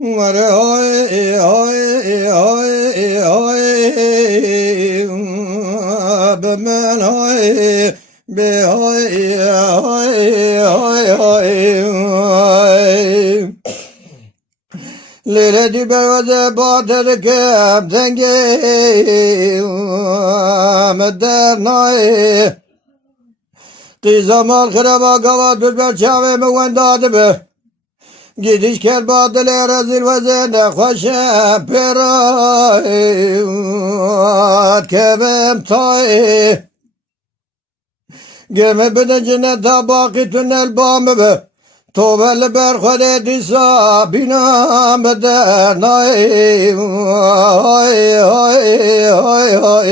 Mare hoy hoy hoy hoy bemen hoy be hoy hoy hoy hoy Lele di berveze bater kem zenge medder noy Qizamal khiraba gava düzber çave me vendad be Gidiş kel badile rezil ve zene hoşe peray kebem tay Geme bedencine tabaki tünel bame be Tovel berkhode disa binam beder nay ay ay ay ay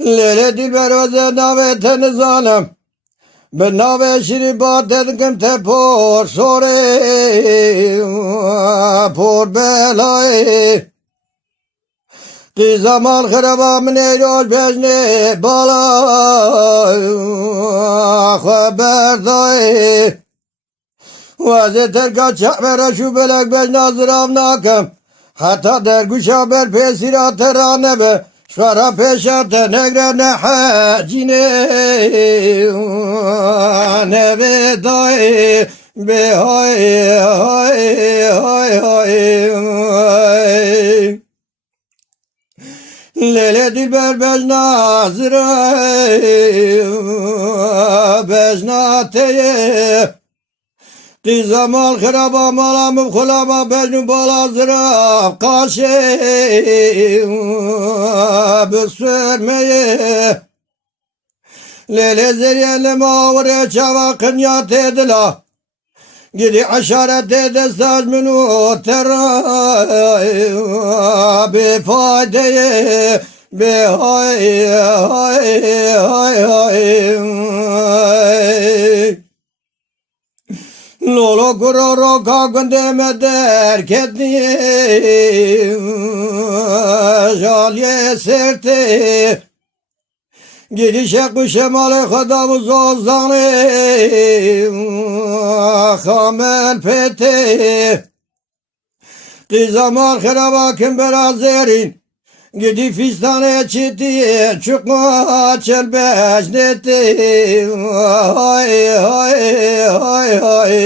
Lele dilber ve zenaveten zalim Ben nave şiri batedim te por sore por belay Qizamal khiraba min eyrol bejne balay Haber day Vazeter kaçak vera şu belek bejna zıravnakem Hatta derguş haber pesira terane be Şvara peşate negre ne hacine ne bedai be hay hay hay hay Lele dilber bejna zıray bejna teye Qizamal khiraba malamı khulama bejnu bala zıraf kaşe büsürmeye Lele zeriyele mavre çava kınyat edila Gidi aşaret edestaj minu teray befadeye be hay hay hay hay Lolo kuroro kagende meder ketniye Jalye serte Gidişe kuşemalı kadavuz ozanı Hamel pete Qizamal khiraba kim berazerin Gidi fistane çitiye çıkma çelbeş neti Hay hay hay hay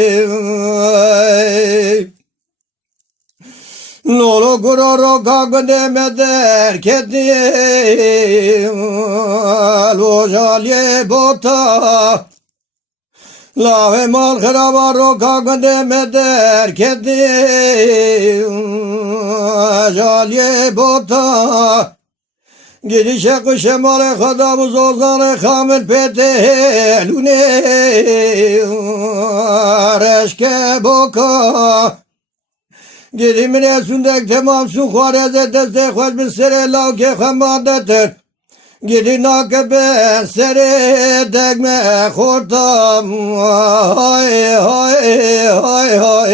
Nolo kuroro kagende meder ketniye Lojalye bota Lave mal khiraba ro kagende meder ketniye Jalye bota Gidişe kuşemalı kadavuz ozanı hamil pete Lune reşke boka Gidimine sündek temam su khwareze deste khwaz bin sere lavke khamadetir Gidin akebe sere degme khortam Hay hay hay hay